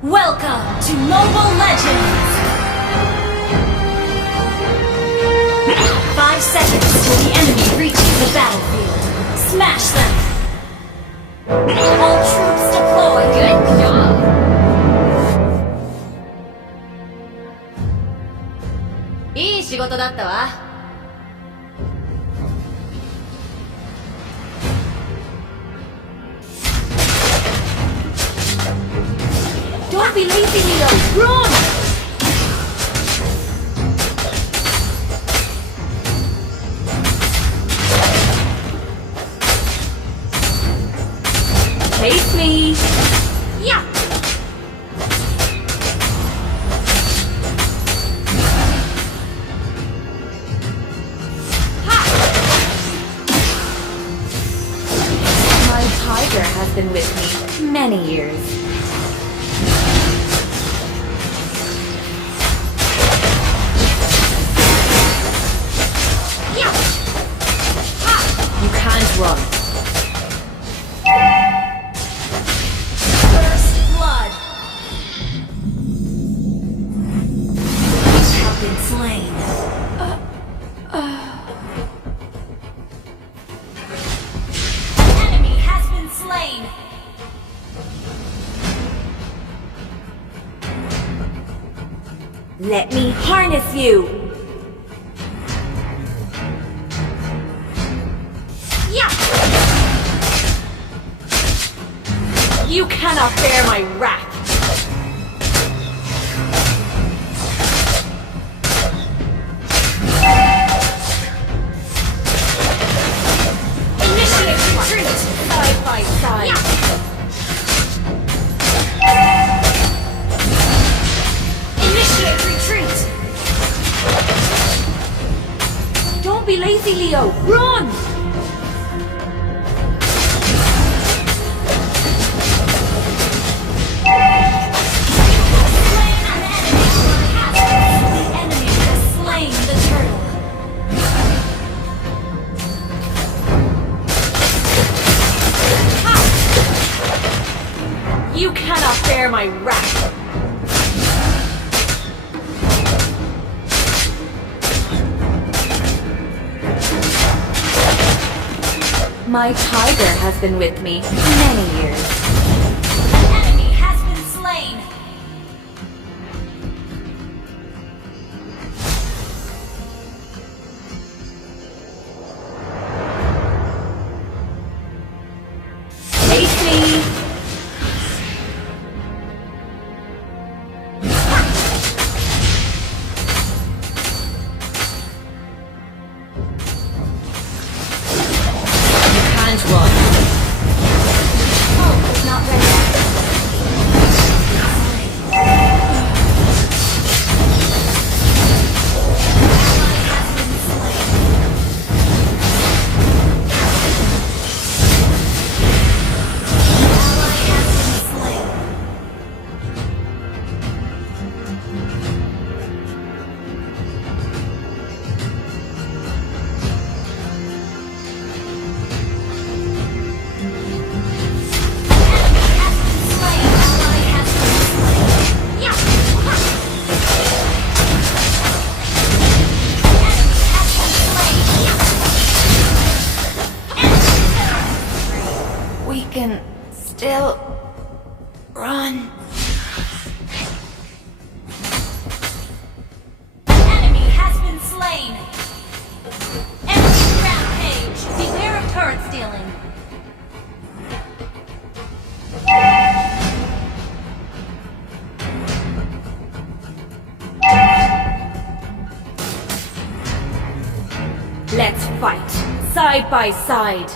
Welcome to Mobile Legends! 5 seconds till the enemy reaches the battlefield. Smash them! All troops deploy! Good job!いい仕事だったわ。Don't be lazy, Leo! Run! Chase me! Yeah! Ha! My tiger has been with me many years. You can't run. First blood. You have been slain. An enemy has been slain. Let me harness you. You cannot bear my wrath! Initiate retreat! Side by side! Initiate retreat! Don't be lazy, Leo! Run! You cannot bear my wrath! My tiger has been with me many years. An enemy has been slain! Chase me! Run. Oh, not ready. We can still run. Enemy has been slain. Enemy rampage. Beware of turret stealing. Let's fight side by side.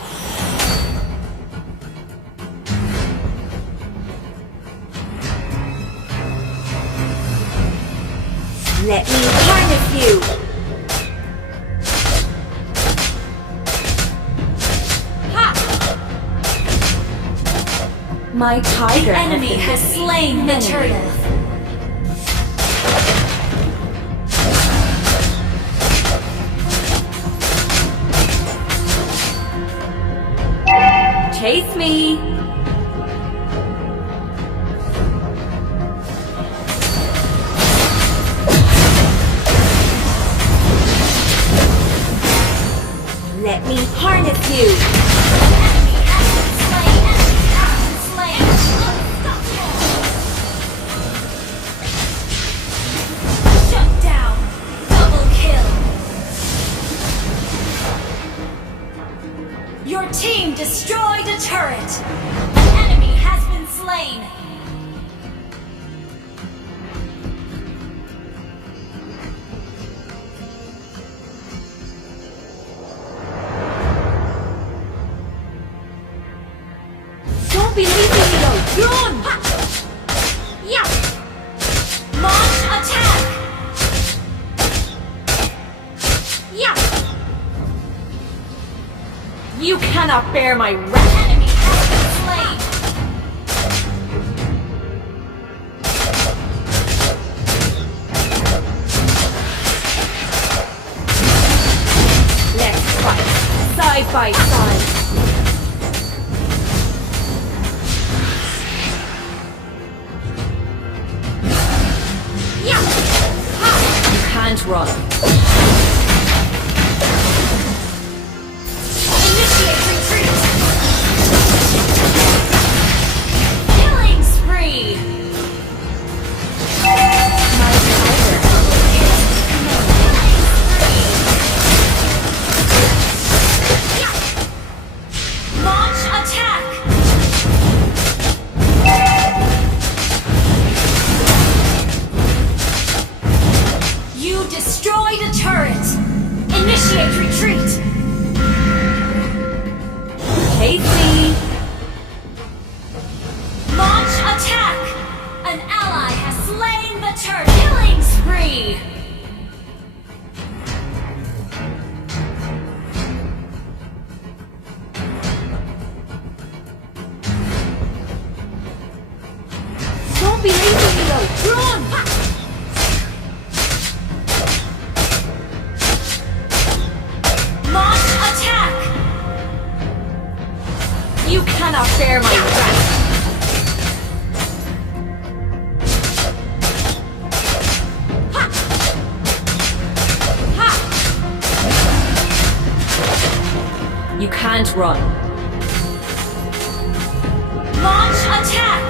Let me harness you! Ha! My tiger The enemy has slain the turtle. Chase me! Let me harness you! Enemy has been slain. Enemy has been slain. Unstoppable. Shut down. Double kill. Your team destroyed a turret. An enemy has been slain. Don't be leaving me though! Run! Yeah. Launch attack. Yeah. You cannot bear my wrath! Enemy has been slain. Let's fight! Side by side! Yeah. You can't run! Initiate retreat. Killing spree. My tiger! Launch attack. You destroyed a turret. Initiate retreat. Chase me! Launch attack. An ally has slain the turret. Killing spree. Don't be leaving me though! Run! Launch attack. You cannot bear my wrath! Ha. Ha. You can't run! Launch attack.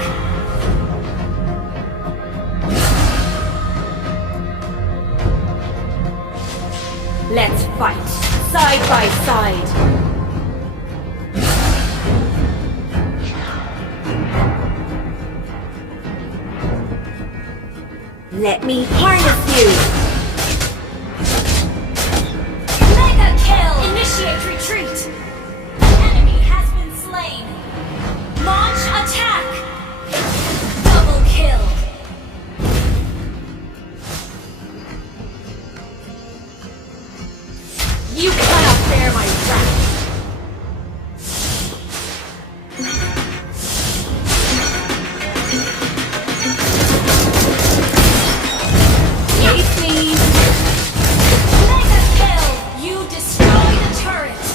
Let's fight! Side by side! Let me harness you! Mega kill. Initiate retreat. Enemy has been slain. Launch attack. Double kill. You cannot bear my wrath! Chase me! Mega kill. You destroyed a turret.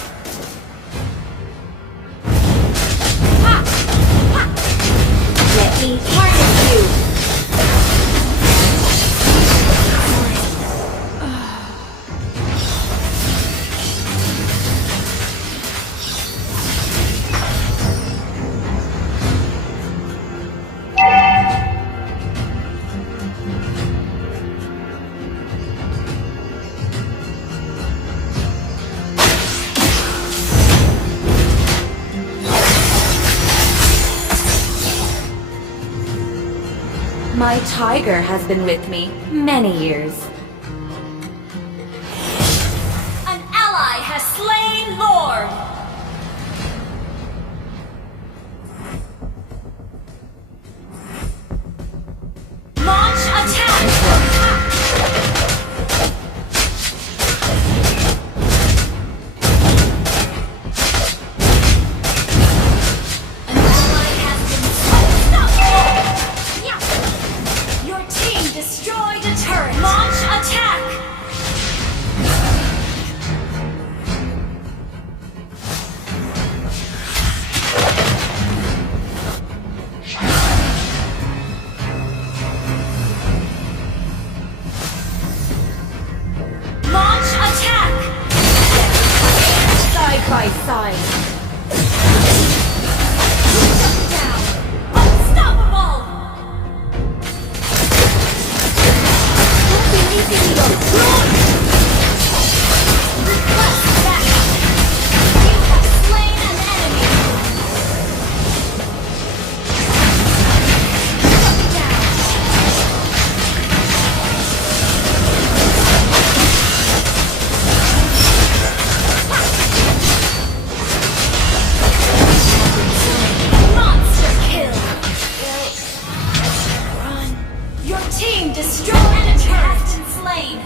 Ha. Ha. Let me harness you! My tiger has been with me many years. An ally has slain Lord. Launch attack. side. Down. Unstoppable. Don't be leaving me alone. Request backup. You have slain an enemy. Shut down. Monster kill. Run. Your team destroyed and has been slain.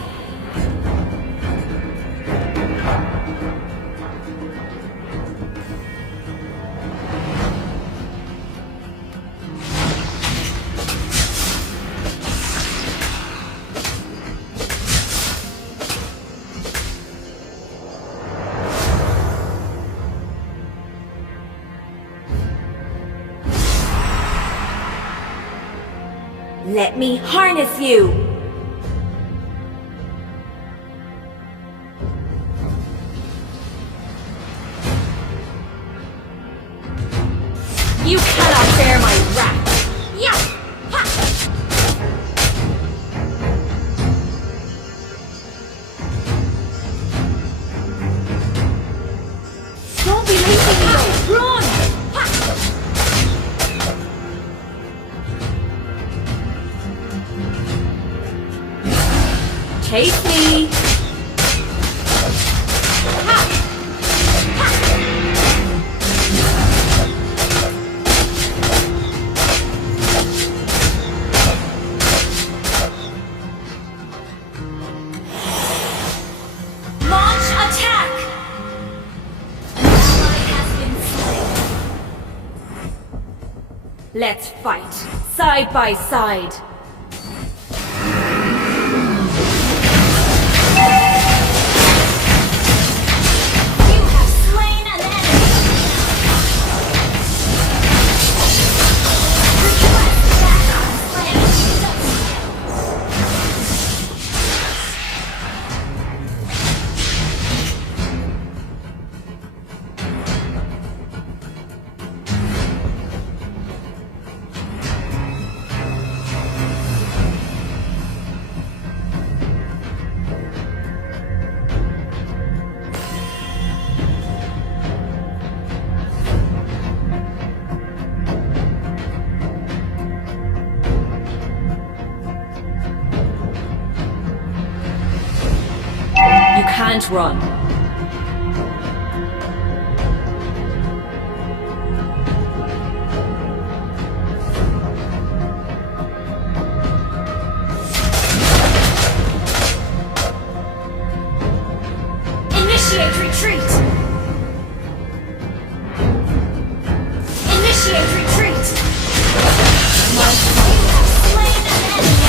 Let me harness you. You cannot bear my wrath. Yeah. Ha. Don't be leaving me alone. Chase me. Launch attack. An ally has been slain. Let's fight side by side. You have slain an enemy. Request backup. Enemy double kill. You can't run. Initiate retreat. Initiate retreat. You have slain an enemy.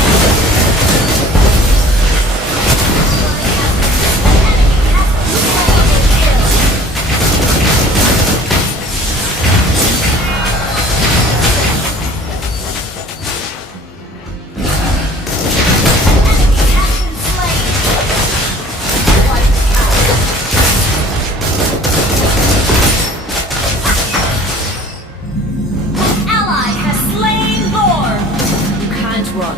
Run.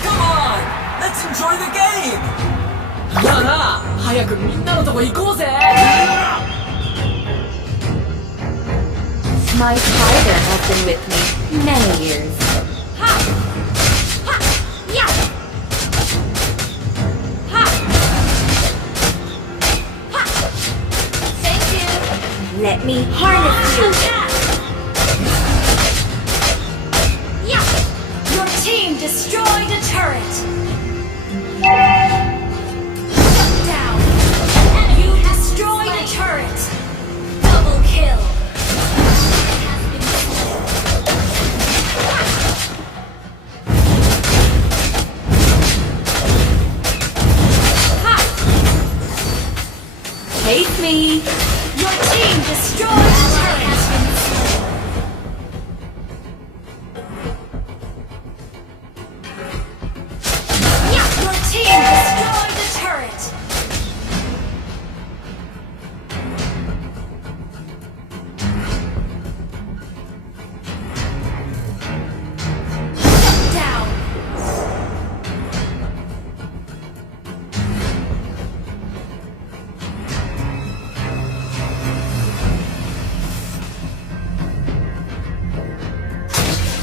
Come on! Let's enjoy the game! なあなあ、早くみんなのとこ行こうぜ My tiger has been with me many years. Ha! Ha! Yeah! Ha! Ha! Thank you! Let me harness you. Attack! Yeah! Your team destroyed a turret! Shut down! You destroyed a turret! Double kill! Chase me. Your team destroyed a turret! Has been slain.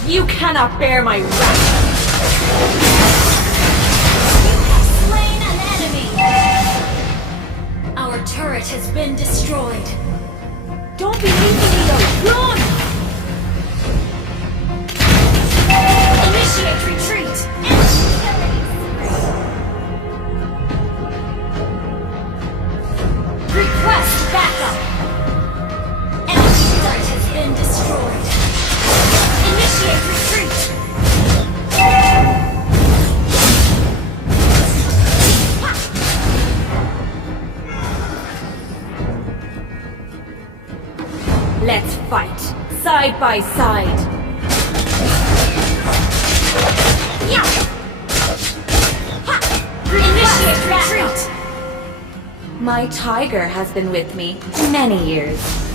You cannot bear my wrath! You have slain an enemy! Our turret has been destroyed. Don't be leaving me alone! Initiate retreat! Request backup! Enemy turret has been destroyed. Initiate retreat! Let's fight, side by side. Yeah! Initiate retreat! My tiger has been with me many years.